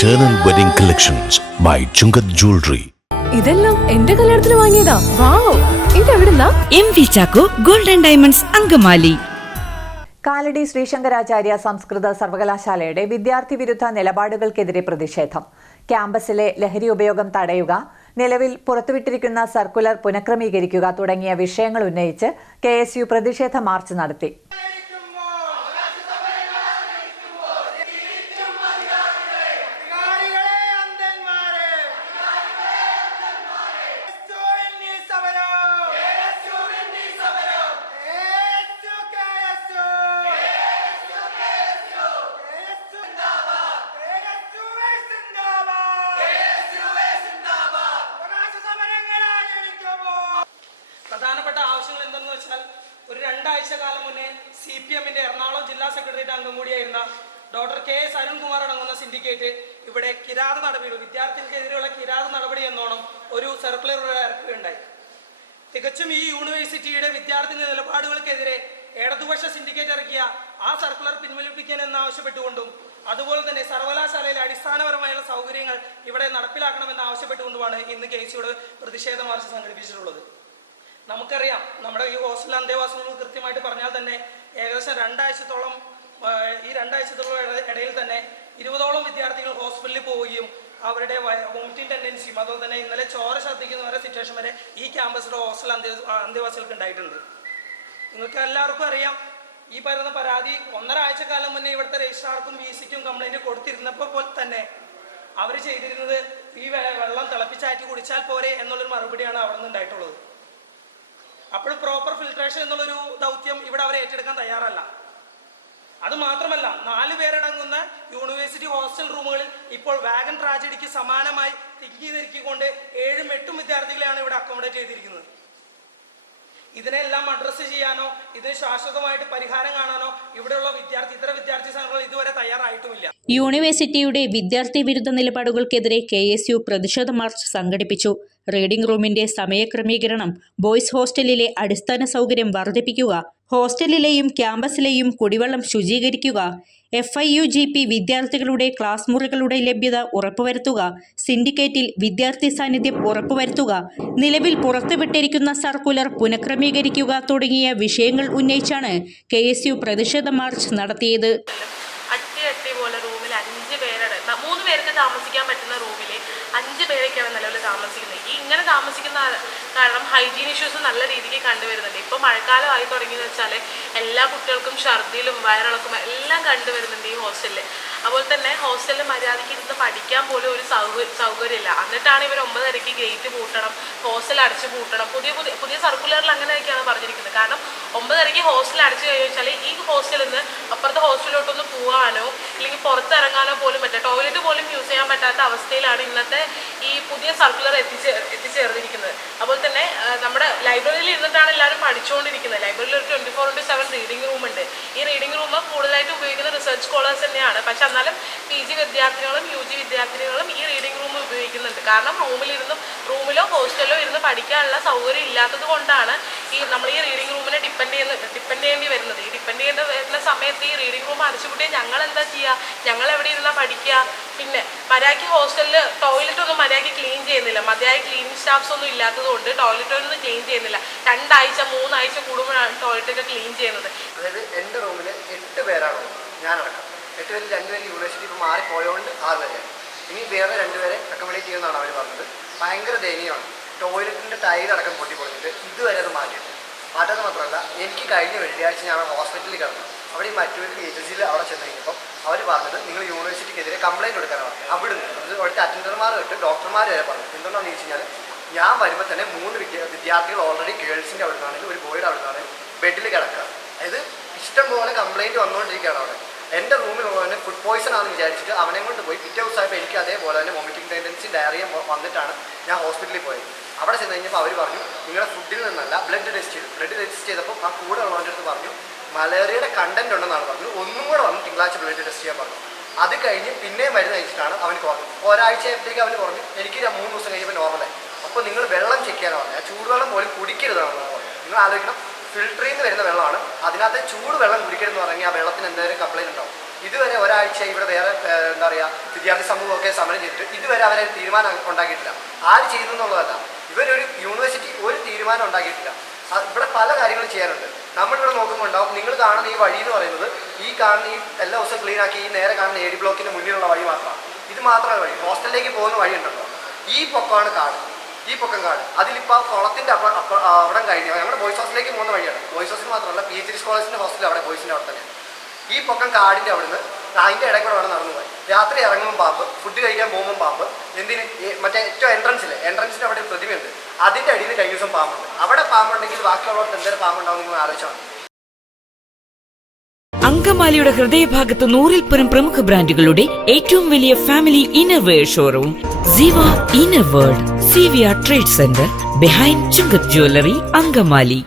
Eternal Wedding Collections by Chungat Jewelry. ഇതെല്ലാം എന്റെ കല്യാണത്തിന് വാങ്ങിയതാ. വാവ്, ഇതെവിടുന്നാ? MV Chacko golden diamonds Angamaly. Kalady Sree Sankaracharya സംസ്കൃത സർവകലാശാലയുടെ വിദ്യാർത്ഥി വിരുദ്ധ നിലപാടുകൾക്കെതിരെ പ്രതിഷേധം. ക്യാമ്പസിലെ ലഹരി ഉപയോഗം തടയുക, നിലവിൽ പുറത്തുവിട്ടിരിക്കുന്ന സർക്കുലർ പുനഃക്രമീകരിക്കുക തുടങ്ങിയ വിഷയങ്ങൾ ഉന്നയിച്ച് KSU പ്രതിഷേധ മാർച്ച് നടത്തി. പ്രധാനപ്പെട്ട ആവശ്യങ്ങൾ എന്തെന്ന് വെച്ചാൽ, ഒരു 2 ആഴ്ച കാലം മുന്നേ CPM-ന്റെ എറണാകുളം ജില്ലാ സെക്രട്ടേറിയറ്റ് അംഗം കൂടിയായിരുന്ന ഡോക്ടർ KS അരുൺകുമാർ അടങ്ങുന്ന സിൻഡിക്കേറ്റ് ഇവിടെ കിരാത നടപടികൾ, വിദ്യാർത്ഥികൾക്കെതിരെയുള്ള കിരാത നടപടി എന്നോണം ഒരു സർക്കുലർ ഇറക്കുകയുണ്ടായി. തികച്ചും ഈ യൂണിവേഴ്സിറ്റിയുടെ വിദ്യാർത്ഥി നിലപാടുകൾക്കെതിരെ ഇടതുപക്ഷ സിൻഡിക്കേറ്റ് ഇറക്കിയ ആ സർക്കുലർ പിൻവലിപ്പിക്കാൻ എന്നാവശ്യപ്പെട്ടുകൊണ്ടും അതുപോലെ തന്നെ സർവകലാശാലയിലെ അടിസ്ഥാനപരമായുള്ള സൗകര്യങ്ങൾ ഇവിടെ നടപ്പിലാക്കണമെന്ന് ആവശ്യപ്പെട്ടുകൊണ്ടുമാണ് ഇന്ന് KSUയുടെ പ്രതിഷേധ മാർച്ച് സംഘടിപ്പിച്ചിട്ടുള്ളത്. നമുക്കറിയാം, നമ്മുടെ ഈ ഹോസ്റ്റൽ അന്തേവാസികൾ കൃത്യമായിട്ട് പറഞ്ഞാൽ തന്നെ ഏകദേശം 2 ആഴ്ചത്തോളം ഈ 2 ആഴ്ചത്തോളം ഇടയിൽ തന്നെ 20ഓളം വിദ്യാർത്ഥികൾ ഹോസ്പിറ്റലിൽ പോവുകയും അവരുടെ വോമിറ്റിംഗ് ടെൻഡൻസിയും അതുപോലെ തന്നെ ഇന്നലെ ചോര ഛർദ്ദിക്കുന്ന വരെ സിറ്റുവേഷൻ വരെ ഈ ക്യാമ്പസിലെ ഹോസ്റ്റൽ അന്തേവാസികൾക്ക് ഉണ്ടായിട്ടുണ്ട്. നിങ്ങൾക്ക് എല്ലാവർക്കും അറിയാം, ഈ പറയുന്ന പരാതി 1.5 ആഴ്ചക്കാലം മുന്നേ ഇവിടുത്തെ രജിസ്ട്രാർക്കും VC-ക്കും കംപ്ലൈൻറ്റ് കൊടുത്തിരുന്നപ്പോൾ പോലെ തന്നെ അവർ ചെയ്തിരുന്നത് ഈ വെള്ളം തിളപ്പിച്ചാറ്റി കുടിച്ചാൽ പോരെ എന്നുള്ളൊരു മറുപടിയാണ് അവിടെ നിന്ന് ഉണ്ടായിട്ടുള്ളത്. അപ്പോൾ പ്രോപ്പർ ഫിൽട്രേഷൻ എന്നുള്ളൊരു ദൗത്യം ഇവിടെ അവർ ഏറ്റെടുക്കാൻ തയ്യാറല്ല. അത് മാത്രമല്ല, 4 പേരടങ്ങുന്ന യൂണിവേഴ്സിറ്റി ഹോസ്റ്റൽ റൂമുകളിൽ ഇപ്പോൾ വാഗൺ ട്രാജഡിക്ക് സമാനമായി തിങ്ങി നിരക്കിക്കൊണ്ട് 7ഉം 8ഉം വിദ്യാർത്ഥികളെയാണ് ഇവിടെ അക്കോമഡേറ്റ് ചെയ്തിരിക്കുന്നത്. ഇതിനെല്ലാം അഡ്രസ്സ് ചെയ്യാനോ ഇതിന് ശാശ്വതമായിട്ട് പരിഹാരം കാണാനോ ഇവിടെയുള്ള ഇതര വിദ്യാർത്ഥി സംഘടനകൾ ഇതുവരെ തയ്യാറായിട്ടുമില്ല. യൂണിവേഴ്സിറ്റിയുടെ വിദ്യാർത്ഥി വിരുദ്ധ നിലപാടുകൾക്കെതിരെ KSU പ്രതിഷേധ മാർച്ച് സംഘടിപ്പിച്ചു. റീഡിംഗ് റൂമിന്റെ സമയക്രമീകരണം, ബോയ്സ് ഹോസ്റ്റലിലെ അടിസ്ഥാന സൗകര്യം വർദ്ധിപ്പിക്കുക, ഹോസ്റ്റലിലെയും ക്യാമ്പസിലെയും കുടിവെള്ളം ശുചീകരിക്കുക, FIUGP വിദ്യാർത്ഥികളുടെ ക്ലാസ് മുറികളുടെ ലഭ്യത ഉറപ്പുവരുത്തുക, സിൻഡിക്കേറ്റിൽ വിദ്യാർത്ഥി സാന്നിധ്യം ഉറപ്പുവരുത്തുക, നിലവിൽ പുറത്തുവിട്ടിരിക്കുന്ന സർക്കുലർ പുനഃക്രമീകരിക്കുക തുടങ്ങിയ വിഷയങ്ങൾ ഉന്നയിച്ചാണ് KSU പ്രതിഷേധ മാർച്ച് നടത്തിയത്. പോലെ റൂമിൽ 5 പേരുടെ 3 പേർക്ക് താമസിക്കാൻ പറ്റുന്ന റൂമിൽ 5 പേരൊക്കെയാണ് നിലവിൽ താമസിക്കുന്നത്. ഈ ഇങ്ങനെ താമസിക്കുന്ന കാരണം ഹൈജീൻ ഇഷ്യൂസ് നല്ല രീതിക്ക് കണ്ടുവരുന്നുണ്ട്. ഇപ്പോൾ മഴക്കാലമായി തുടങ്ങിയെന്ന് വെച്ചാൽ എല്ലാ കുട്ടികൾക്കും ഛർദിലും വയറിളക്കും എല്ലാം കണ്ടുവരുന്നുണ്ട് ഈ ഹോസ്റ്റലിൽ. അതുപോലെ തന്നെ ഹോസ്റ്റലിൽ മര്യാദയ്ക്ക് ഇരുന്ന് പഠിക്കാൻ പോലും ഒരു സൗകര്യമില്ല. എന്നിട്ടാണ് ഇവർ 9:30 ഗേറ്റ് പൂട്ടണം, ഹോസ്റ്റൽ അടച്ച് പൂട്ടണം. പുതിയ സർക്കുലറിൽ അങ്ങനെയൊക്കെയാണ് പറഞ്ഞിരിക്കുന്നത്. കാരണം 9:30 ഹോസ്റ്റൽ അടച്ചു കഴിഞ്ഞാൽ ഈ ഹോസ്റ്റലിൽ നിന്ന് അപ്പുറത്തെ ഹോസ്റ്റലിലോട്ടൊന്ന് പോകാനോ അല്ലെങ്കിൽ പുറത്തിറങ്ങാനോ പോലും പറ്റില്ല. ടോയ്ലറ്റ് പോലും യൂസ് ചെയ്യാൻ പറ്റാത്ത അവസ്ഥയിലാണ് ഇന്നത്തെ ഈ പുതിയ സർക്കുലർ എത്തിച്ചേർന്നിരിക്കുന്നത്. അതുപോലെ തന്നെ നമ്മുടെ ലൈബ്രറിയിൽ ഇരുന്നിട്ടാണ് എല്ലാവരും പഠിച്ചുകൊണ്ടിരിക്കുന്നത്. ലൈബ്രറിയിൽ ഒരു 24/7 റീഡിംഗ് റൂം ഉണ്ട്. ഈ റീഡിംഗ് റൂം കൂടുതലായിട്ട് ഉപയോഗിക്കുന്ന റിസർച്ച് സ്കോളേഴ്സ് തന്നെയാണ്. പക്ഷെ എന്നാലും PG വിദ്യാർത്ഥികളും UG വിദ്യാർത്ഥികളും ഈ റീഡിംഗ് റൂം ഉപയോഗിക്കുന്നുണ്ട്. കാരണം റൂമിലോ ഹോസ്റ്റലിലോ ഇരുന്ന് പഠിക്കാനുള്ള സൗകര്യം ഇല്ലാത്തത് കൊണ്ടാണ് നമ്മൾ ഈ റീഡിംഗ് റൂമിനെ ഡിപ്പെൻഡ് ചെയ്യേണ്ടി വരുന്നത്. ഈ ഡിപ്പെൻഡ് ചെയ്യേണ്ടി വരുന്ന സമയത്ത് ഈ റീഡിംഗ് റൂം അടച്ചുപൂട്ടിയാൽ ഞങ്ങൾ എന്താ ചെയ്യുക? ഞങ്ങൾ എവിടെ ഇരുന്നാൽ പഠിക്കുക? പിന്നെ മര്യാദയ്ക്ക് ഹോസ്റ്റലിൽ ടോയ്ലറ്റ് ഒന്നും മര്യാദയ്ക്ക് ക്ലീൻ ചെയ്യുന്നില്ല. മതിയായ ക്ലീനിങ് സ്റ്റാഫ്സ് ഒന്നും ഇല്ലാത്തത് കൊണ്ട് ടോയ്ലറ്റ് ഒന്നും ക്ലീൻ ചെയ്യുന്നില്ല. 2 ആഴ്ച 3 ആഴ്ച കൂടുമ്പോഴാണ് ടോയ്ലറ്റൊക്കെ ക്ലീൻ ചെയ്യുന്നത്. അതായത് എൻ്റെ റൂമിൽ 8 പേരാണ് ഞാനടക്കം. 8 പേരിൽ 2 പേര് യൂണിവേഴ്സിറ്റി ഇപ്പോൾ മാറിപ്പോയതുകൊണ്ട് 6 പേരാണ്. ഇനി വേറെ 2 പേരെ അക്കോമഡേറ്റ് ചെയ്യുമെന്നാണ് അവർ പറഞ്ഞത്. ഭയങ്കര ദയനീയമാണ്. ടോയ്ലറ്റിൻ്റെ ടൈലടക്കം പൊട്ടിപ്പൊളിച്ചിട്ട് ഇതുവരെ അത് മാറ്റാതെ മാത്രമല്ല, എനിക്ക് കഴിഞ്ഞ വെള്ളിയാഴ്ച ഞാൻ ഹോസ്പിറ്റലിൽ കിടന്നു. അവിടെ ഈ മറ്റൊരു ഏജൻസിയിൽ അവിടെ ചെന്ന് കഴിഞ്ഞപ്പോൾ അവർ പറഞ്ഞത് നിങ്ങൾ യൂണിവേഴ്സിറ്റിക്കെതിരെ കംപ്ലയിൻറ്റ് കൊടുക്കാനാണ് പറഞ്ഞത്. അവിടുന്ന് അവിടുത്തെ അറ്റൻഡർമാർ തൊട്ട് ഡോക്ടർമാർ വരെ പറഞ്ഞു. എന്തുകൊണ്ടാണെന്ന് ചോദിച്ചു കഴിഞ്ഞാൽ, ഞാൻ വരുമ്പോൾ തന്നെ 3 വിദ്യാർത്ഥികൾ ഓൾറെഡി ഗേൾസിൻ്റെ അവിടെ നിന്നാണെങ്കിൽ ഒരു ബോയുടെ അവിടെ നിന്നാണ് ബെഡിൽ കിടക്കുക. അതായത് ഇഷ്ടംപോലെ കംപ്ലയിൻറ്റ് വന്നുകൊണ്ടിരിക്കുകയാണ് അവിടെ. എൻ്റെ റൂമിലുള്ള തന്നെ ഫുഡ് പോയ്സൺ ആണെന്ന് വിചാരിച്ചിട്ട് അവനെ കൊണ്ട് പോയി പിറ്റേ ദിവസമായപ്പോൾ എനിക്ക് അതേപോലെ തന്നെ വോമിറ്റിംഗ് ടെൻഡൻസി ഡയറിയ വന്നിട്ടാണ് ഞാൻ ഹോസ്പിറ്റലിൽ പോയത്. അവിടെ ചെന്ന് കഴിഞ്ഞപ്പോൾ അവർ പറഞ്ഞു നിങ്ങൾ ഫുഡിൽ നിന്നല്ല ബ്ലഡ് ടെസ്റ്റ് ചെയ്തപ്പോൾ ആ കൂടെ ഉള്ളവൻ്റെ അടുത്ത് പറഞ്ഞു മലേറിയയുടെ കണ്ടന്റ് ഉണ്ടെന്നാണ് പറഞ്ഞത്. ഒന്നും കൂടെ വന്ന് തിങ്കളാഴ്ച ബ്ലഡ് ടെസ്റ്റ് ചെയ്യാൻ പറഞ്ഞു. അത് കഴിഞ്ഞ് പിന്നെയും മരുന്ന് കഴിച്ചിട്ടാണ് അവന് കുറഞ്ഞു. ഒരാഴ്ചയായപ്പോഴത്തേക്ക് അവന് കുറഞ്ഞു. എനിക്ക് 3 ദിവസം കഴിയുമ്പോൾ നോർമലായി. അപ്പോൾ നിങ്ങൾ വെള്ളം ചെക്ക് ചെയ്യാനാണ് പറഞ്ഞത്. ആ ചൂടുവെള്ളം പോലും കുടിക്കരുതാണ് പറഞ്ഞത്. നിങ്ങൾ ആലോചിക്കണം, ഫിൽറ്ററിൽ നിന്ന് വരുന്ന വെള്ളമാണ്, അതിനകത്ത് ചൂട് വെള്ളം കുടിക്കരുതെന്ന് പറഞ്ഞാൽ ആ വെള്ളത്തിന് എന്തെങ്കിലും കംപ്ലയിൻറ്റ് ഉണ്ടാവും. ഇതുവരെ ഒരാഴ്ച ഇവിടെ വേറെ എന്താ പറയുക വിദ്യാർത്ഥി സമൂഹമൊക്കെ സമരം ചെയ്തിട്ട് ഇതുവരെ അവരെ തീരുമാനം ഉണ്ടാക്കിയിട്ടില്ല. ആര് ചെയ്യുന്നു എന്നുള്ളതല്ല, ഇവരൊരു യൂണിവേഴ്സിറ്റി ഒരു തീരുമാനം ഉണ്ടാക്കിയിട്ടില്ല. ഇവിടെ പല കാര്യങ്ങളും ചെയ്യാനുണ്ട്. നമ്മളിവിടെ നോക്കുമ്പോൾ ഉണ്ടാവും, നിങ്ങൾ കാണുന്ന ഈ വഴി എന്ന് പറയുന്നത് ഈ കാണുന്ന ഈ എല്ലാ ദിവസവും ക്ലീൻ ആക്കി ഈ നേരെ കാണുന്ന AD ബ്ലോക്കിൻ്റെ മുന്നിലുള്ള വഴി മാത്രമാണ്. ഇത് മാത്രമാണ് വഴി. ഹോസ്റ്റലിലേക്ക് പോകുന്ന വഴി ഉണ്ടല്ലോ, ഈ പൊക്കമാണ് കാട്, ഈ പൊക്കം കാട്. അതിലിപ്പോൾ കുളത്തിൻ്റെ അവിടം കഴിഞ്ഞ് ഞങ്ങളുടെ ബോയ്സ് ഹോസ്റ്റലിലേക്ക് പോകുന്ന വഴിയാണ്. ബോയ്സ് ഹോസ്റ്റൽ മാത്രമല്ല, PhD സ്കോളേഴ്സിൻ്റെ ഹോസ്റ്റൽ അവിടെ ബോയ്സിൻ്റെ അവിടെ തന്നെ. ഈ പൊക്കം കാടിൻ്റെ അവിടുന്ന് അതിൻ്റെ ഇടയ്ക്കൂടെ അവിടെ നടന്നു പോയി. രാത്രി ഇറങ്ങുമ്പോൾ പാമ്പ്, ഫുഡ് കഴിക്കാൻ പോകുമ്പോൾ പാമ്പ്. എന്തിന് മറ്റേ ഏറ്റവും എൻട്രൻസിൻ്റെ അവിടെ ഒരു പ്രതിമയുണ്ട്, അതിൻ്റെ അടിയിൽ കഴിഞ്ഞ ദിവസം പാമ്പുണ്ട്. അവിടെ പാമ്പുണ്ടെങ്കിൽ ബാക്കിയുള്ളവർക്ക് എന്തെങ്കിലും പാമ്പുണ്ടാവും നിങ്ങൾ ആലോചിച്ചാൽ. അങ്കമാലിയുടെ ഹൃദയഭാഗത്ത് 100-ൽ പരം പ്രമുഖ ബ്രാൻഡുകളുടെ ഏറ്റവും വലിയ family innerwear showroom Siva inner world, CVR trade centre, behind Chungath jewellery, Angamaly.